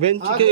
ಬೆಂಚ್ಗೆ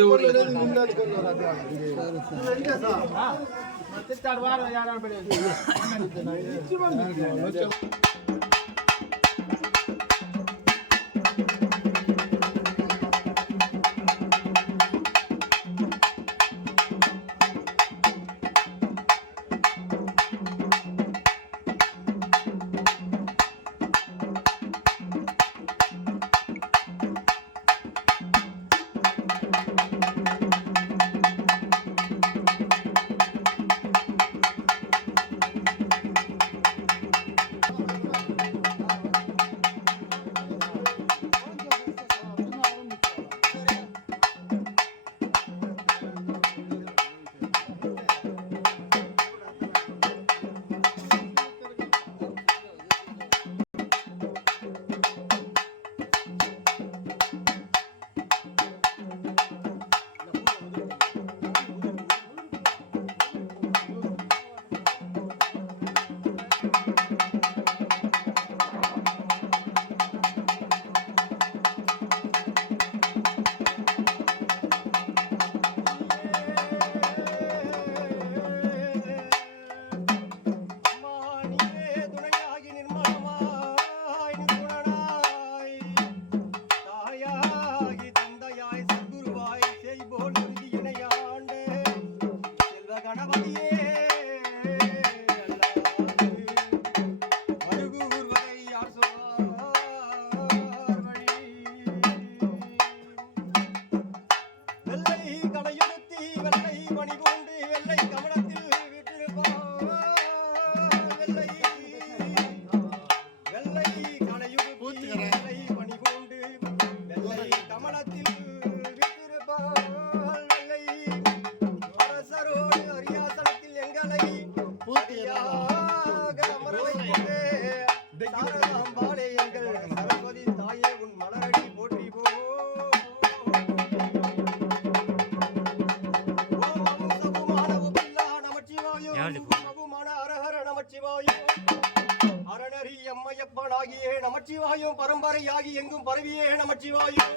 நமச்சிவாயம் பரம்பரையாகி எங்கும் பரவியே நமச்சிவாயம்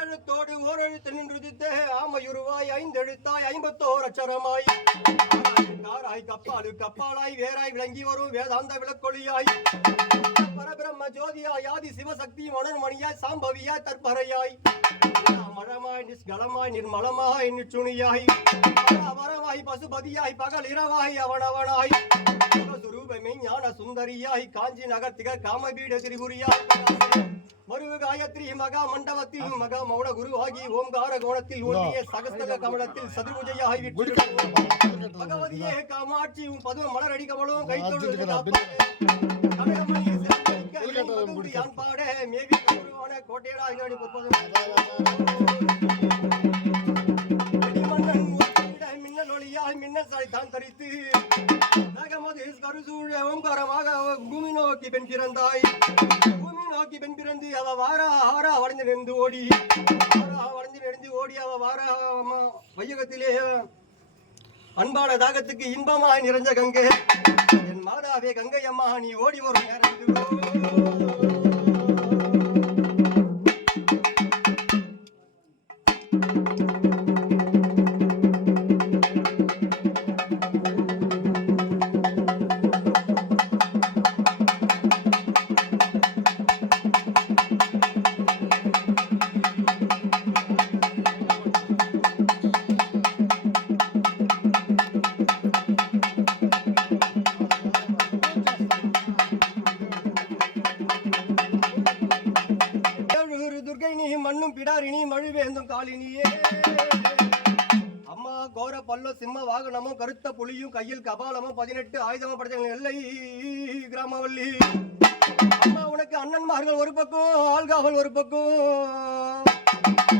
எழுத்தோடு ஓரெழுத்து நின்றுதித்தே ஆமையுருவாய் ஐந்தெழுத்தாய் 51 அச்சரமாய் காராய் கப்பாலு கப்பாலாய் வேராய் விளங்கி வரும் வேதாந்த விளக்கொழியாய் பரபிரம்ம ஜோதியாய் ஆதி சிவசக்தி மனோன்மணியாய் சாம்பவியாய் தற்பரையாய் மழமாய் நிஷ்கலமாய் நிர்மலமாய் நிச்சுணியாய் வரமாய் பசுபதியாய் பகல் இரவாய் அவனவனாய் சுரூபமே ஞான சுந்தரியாய் காஞ்சி நகர்த்திக காமபீட திரிபுரியாய் மருவு காயத்ரி மகா மண்டபத்தில் மகா மௌன குருவாகி ஓம்கார கோணத்தில் ஒன்றிய சகஸ்தக கமலத்தில் சதுர்புஜையாய் பகவதியே காமாட்சி உன் பதுவ மலரடி கமலும் கைத்தொழு பாட மேவி கோட்டையடாக மின்னல் ஒளியால் மின்னல் சாய் தான் தரித்து கருசூழ ஓம்காரமாக பூமி நோக்கி பெண் பிறந்தாய் பூமி நோக்கி பெண் பிறந்து அவ வாரா வளைந்து நெறிந்து ஓடி அவ வார வையகத்திலே அன்பான தாகத்துக்கு இன்பமாய் நிறைஞ்ச கங்கை என் மாதாவே கங்கை அம்மா நீ ஓடி வரும் நேரம் மண்ணும் பிடாரினி மழுவேந்தும் காலினியே அம்மா கோர பல்லோ சிம்ம வாகனமும் கருத்த புலியும் கையில் கபாலமும் 18 ஆயுதமும் படைத்த எல்லை கிராமவல்லி அம்மா உனக்கு அண்ணன்மார்கள் ஒரு பக்கம் ஆள்காவல் ஒரு பக்கம்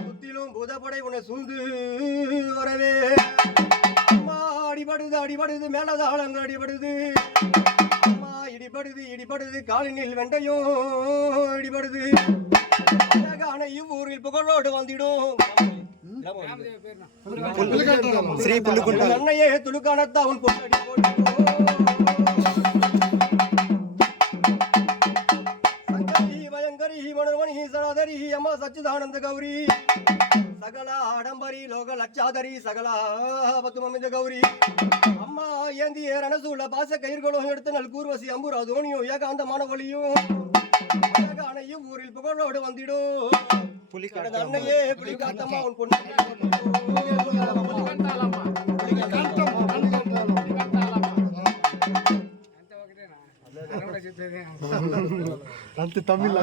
சுத்திலும் பூதப்படை உன்னை சூழ்ந்து வரவே அம்மா அடிபடுது மேலதாளங்கள் அடிபடுது அம்மா இடிபடுது காலினில் வெண்டையும் இடிபடுது இவ்வூரில் புகழோடு வந்திடும் ஸ்ரீ புல்லுக்குண்ட அன்னையே துலுக்கானத்தாவன் பொன்னடி போட்டு சடாதரி அம்மா சச்சிதானந்த கௌரி சகல ஆடம்பரி லோக லட்சாதரி சகல பத்துமமிந்த கௌரி அம்மா ஏந்திய ரணசூல பாச கயிர்களும் எடுத்து நல் கூர்வசி அம்புரா தோனியும் ஏகாந்தமான ஒளியும் அழகானையும் ஊரில் புகழோடு வந்திடும் அன்னையே புலி காத்தம்மா உன் பொண்ணு தமிழ்